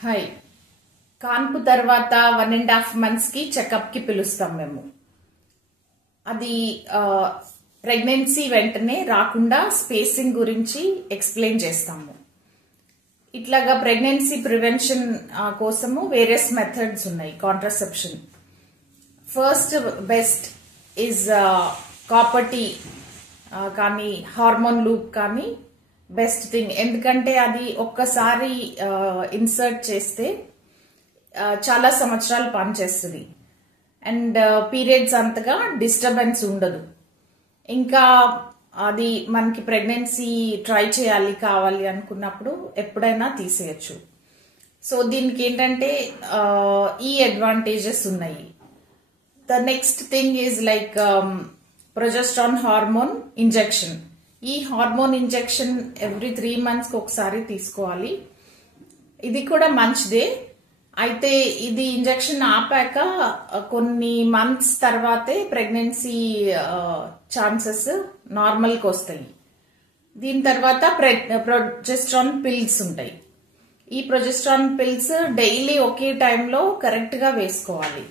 Hi. కాన్పు తర్వాత 1.5 months కి చెకప్ కి పిలుస్తాం మేము. అది ప్రెగ్నెన్సీ వెంటనే రాకుండా స్పేసింగ్ గురించి ఎక్స్ప్లెయిన్ చేస్తాము. ఇట్లాగా ప్రెగ్నెన్సీ ప్రివెన్షన్ కోసము వేరియస్ మెథడ్స్ ఉన్నాయి. Contraception first best is copper tea కానీ హార్మోన్ లూప్ కానీ బెస్ట్ థింగ్. ఎందుకంటే అది ఒక్కసారి ఇన్సర్ట్ చేస్తే చాలా సంవత్సరాలు పనిచేస్తుంది అండ్ పీరియడ్స్ అంతగా డిస్టర్బెన్స్ ఉండదు. ఇంకా అది మనకి ప్రెగ్నెన్సీ ట్రై చేయాలి కావాలి అనుకున్నప్పుడు ఎప్పుడైనా తీసేయచ్చు. సో దీనికి ఏంటంటే ఈ అడ్వాంటేజెస్ ఉన్నాయి. The next thing is like progesterone hormone injection. ఈ హార్మోన్ ఇంజెక్షన్ ఎవ్రీ 3 months ఒకసారి తీసుకోవాలి. ఇది కూడా మంచిదే. అయితే ఇది ఇంజెక్షన్ ఆపాక కొన్ని మంత్స్ తర్వాతే ప్రెగ్నెన్సీ ఛాన్సెస్ నార్మల్కి వస్తాయి. దీని తర్వాత ప్రొజెస్ట్రాన్ పిల్స్ ఉంటాయి. ఈ ప్రొజెస్ట్రాన్ పిల్స్ డైలీ ఒకే టైంలో కరెక్ట్గా వేసుకోవాలి.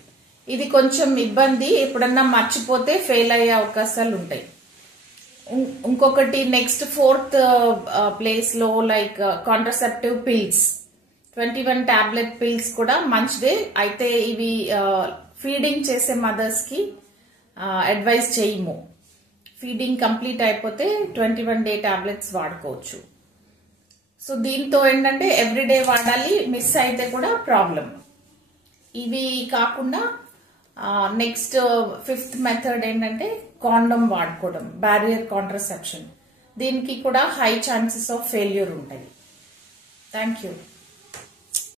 ఇది కొంచెం ఇబ్బంది, ఎప్పుడన్నా మర్చిపోతే ఫెయిల్ అయ్యే అవకాశాలు ఉంటాయి. ఇంకొకటి నెక్స్ట్ 4th ప్లేస్ లో like contraceptive pills 21 tablet pills కూడా మంచిదే. అయితే ఇవి ఫీడింగ్ చేసే మదర్స్ కి అడ్వైజ్ చేయము. ఫీడింగ్ కంప్లీట్ అయిపోతే 21 day టాబ్లెట్స్ వాడుకోవచ్చు. సో దీంతో ఏంటంటే ఎవ్రీడే వాడాలి, మిస్ అయితే కూడా ప్రాబ్లం. ఇవి కాకుండా నెక్స్ట్ 5th మెథడ్ ఏంటంటే కాండోమ్ వాడుకోవడం, బ్యారియర్ కాంట్రసెప్షన్. దీనికి కూడా హై ఛాన్సెస్ ఆఫ్ ఫెయిల్యూర్ ఉంటాయి. Thank you.